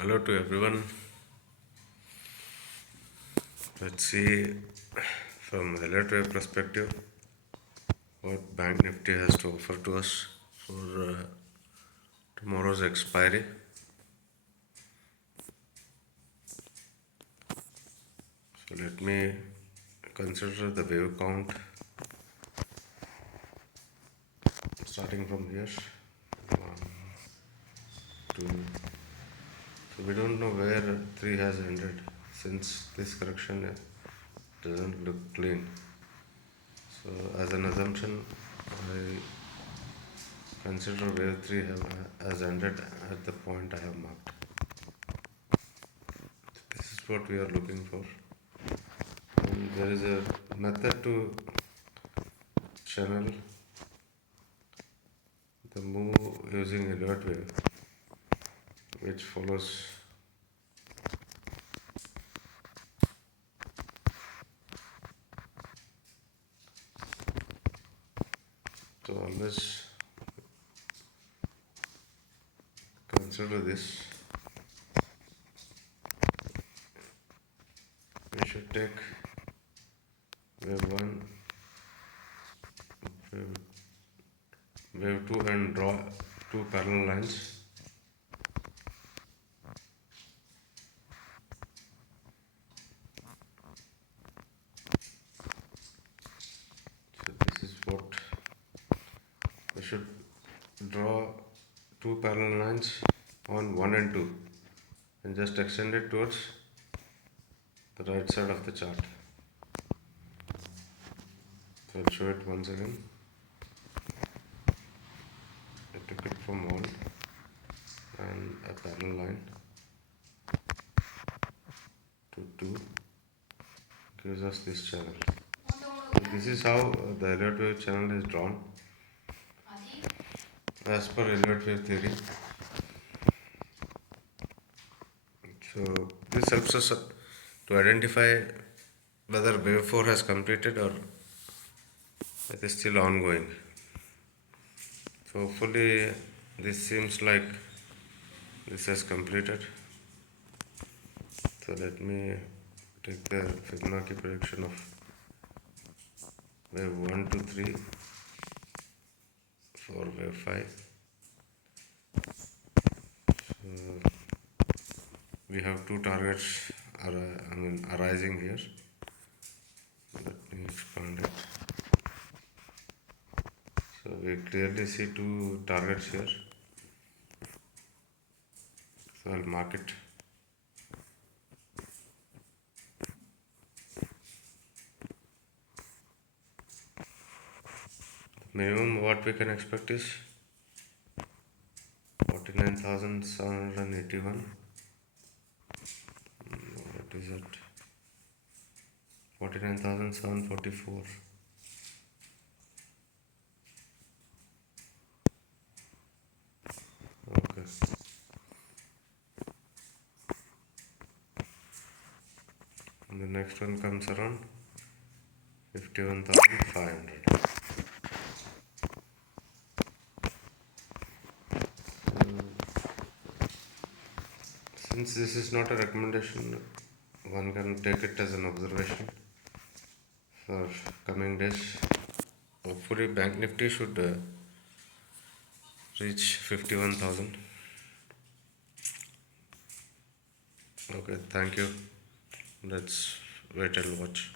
Hello to everyone. Let's see from Elliott wave perspective what Banknifty has to offer to us for tomorrow's expiry. So let me consider the wave count starting from here. 1, 2. So we don't know where 3 has ended since this correction doesn't look clean. So as an assumption, I consider wave 3 has ended at the point I have marked. This is what we are looking for. And there is a method to channel the move using Elliott wave, which follows so always consider this. We should take wave 1, wave 2 and draw two parallel lines. So this is what we should draw, two parallel lines on 1 and 2 and just extend it towards the right side of the chart. So I'll show it once again. I took it from 1 and a parallel line to 2 gives us this channel. So this is how the Elliott wave channel is drawn as per Elliott wave theory. So this helps us to identify whether wave 4 has completed or it is still ongoing. So hopefully this seems like this has completed. So let me take the Fibonacci prediction of wave 1 to 3 for wave 5. So we have two targets arising here. Let me expand it. So we clearly see two targets here. So I'll mark it. Minimum what we can expect is 49,781. What is it? 49,744. Okay. And the next one comes around 51,500. Since this is not a recommendation, one can take it as an observation for coming days. Hopefully Banknifty should reach 51,000. Okay, thank you. Let's wait and watch.